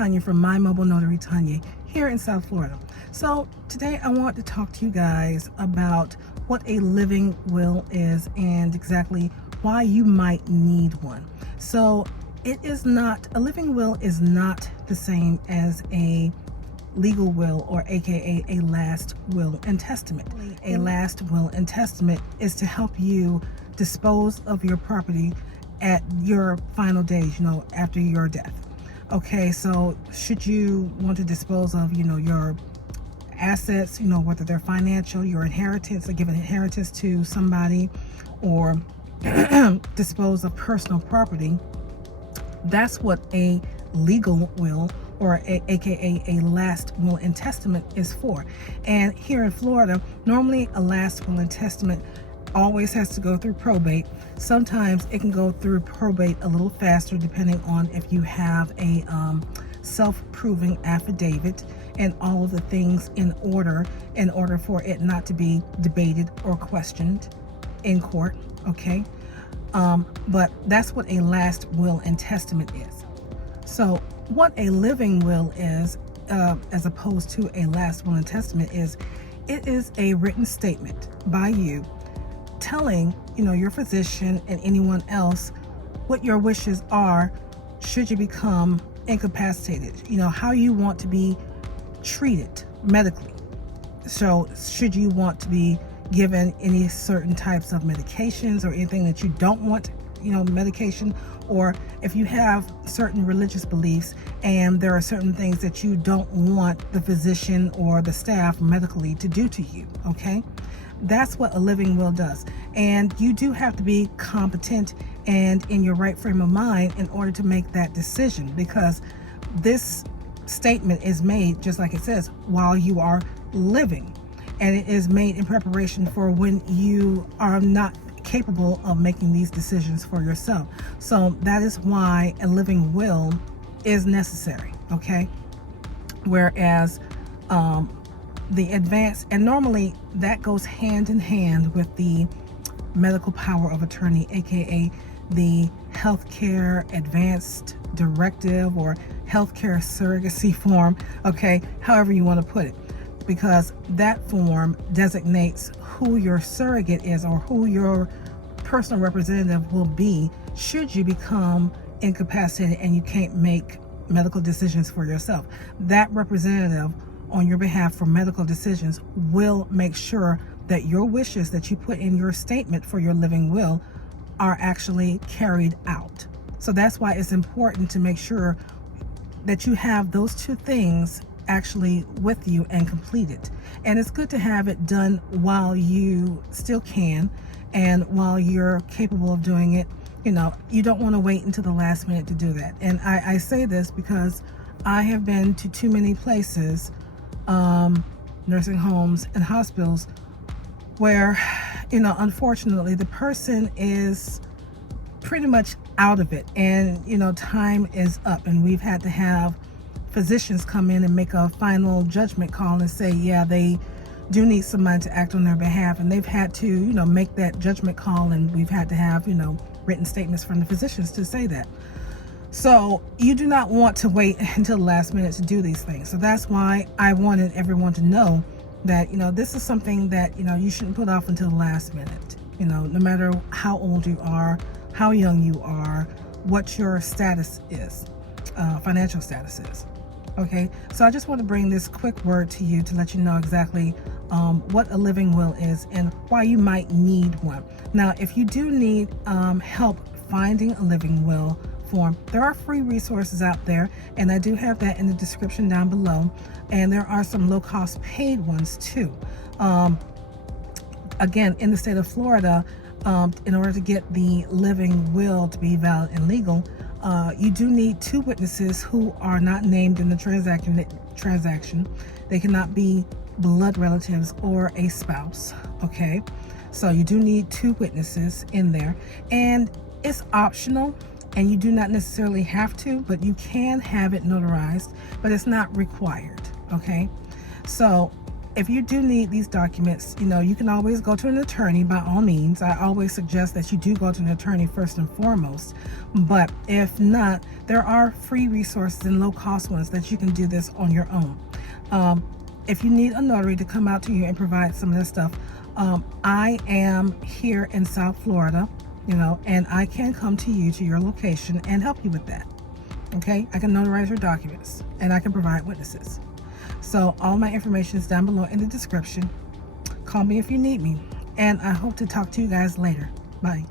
Tanya from My Mobile Notary Tanya here in South Florida. So today I want to talk to you guys about what a living will is and exactly why you might need one. So a living will is not the same as a legal will, or aka a last will and testament. A last will and testament is to help you dispose of your property at your final days, after your death. Okay, so should you want to dispose of, your assets, whether they're financial, your inheritance, or give an inheritance to somebody, or dispose of personal property, that's what a legal will, or aka a last will and testament, is for. And here in Florida, normally a last will and testament always has to go through probate. Sometimes it can go through probate a little faster, depending on if you have a self-proving affidavit and all of the things in order for it not to be debated or questioned in court. Okay, but that's what a last will and testament is. So what a living will is, as opposed to a last will and testament, is it is a written statement by you telling your physician and anyone else what your wishes are should you become incapacitated, how you want to be treated medically. So should you want to be given any certain types of medications, or anything that you don't want, medication, or if you have certain religious beliefs and there are certain things that you don't want the physician or the staff medically to do to you. Okay, that's what a living will does. And you do have to be competent and in your right frame of mind in order to make that decision, because this statement is made, just like it says, while you are living, and it is made in preparation for when you are not capable of making these decisions for yourself. So that is why a living will is necessary. Okay, whereas the advance, and normally that goes hand in hand with the medical power of attorney, aka the healthcare advanced directive or healthcare surrogacy form. Okay, however you want to put it, because that form designates who your surrogate is, or who your personal representative will be should you become incapacitated and you can't make medical decisions for yourself. That representative on your behalf for medical decisions will make sure that your wishes that you put in your statement for your living will are actually carried out. So that's why it's important to make sure that you have those two things actually with you and completed. And it's good to have it done while you still can and while you're capable of doing it. You don't want to wait until the last minute to do that. And I say this because I have been to too many places, nursing homes and hospitals, where unfortunately the person is pretty much out of it, and time is up, and we've had to have physicians come in and make a final judgment call and say, yeah, they do need somebody to act on their behalf, and they've had to make that judgment call, and we've had to have written statements from the physicians to say that. So you do not want to wait until the last minute to do these things. So that's why I wanted everyone to know that this is something that you shouldn't put off until the last minute. No matter how old you are, how young you are, what your status is, financial status is. Okay, so I just want to bring this quick word to you to let you know exactly what a living will is and why you might need one. Now, if you do need help finding a living will form, there are free resources out there, and I do have that in the description down below, and there are some low-cost paid ones too. Again, in the state of Florida, in order to get the living will to be valid and legal, you do need two witnesses who are not named in the transaction. They cannot be blood relatives or a spouse. Okay, so you do need two witnesses in there, and it's optional, and you do not necessarily have to, but you can have it notarized, but it's not required. Okay, so if you do need these documents, you can always go to an attorney by all means. I always suggest that you do go to an attorney first and foremost. But if not, there are free resources and low-cost ones that you can do this on your own. If you need a notary to come out to you and provide some of this stuff, I am here in South Florida, and I can come to you to your location and help you with that. Okay, I can notarize your documents and I can provide witnesses. So all my information is down below in the description. Call me if you need me, and I hope to talk to you guys later. Bye.